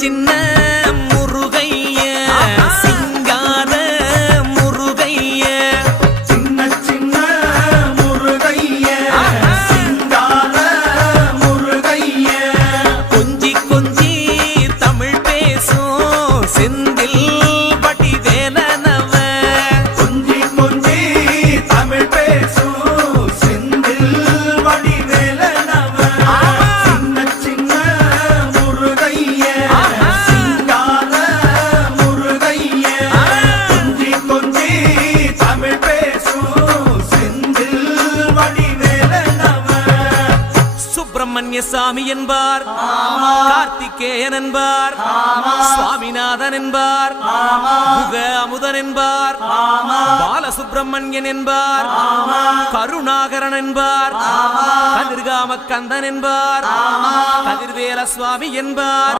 சின்ன முருகைய சிங்கார முருகைய சின்ன சின்ன முருகைய சிங்கார முருகைய கொஞ்சி கொஞ்சி தமிழ் பேசும் செந்தில் வடிவேலனவ கொஞ்சி கொஞ்சி தமிழ் பேசும் செந்தில் வடிவேலனவ சின்ன சின்ன முருகைய சிங்கார முருகைய கொஞ்சி கொஞ்சி தமிழ் பேசும் செந்தில் வடிவேலனவ சுப்பிரமணிய சாமி என்பார், கார்த்திகேயன் என்பார், சுவாமிநாதன் என்பார், முக அமுதன் என்பார், பாலசுப்பிரமணியன் என்பார், கருணாகரன் என்பார், கதிர்காம கந்தன் என்பார், கதிர்வேல சுவாமி என்பார்.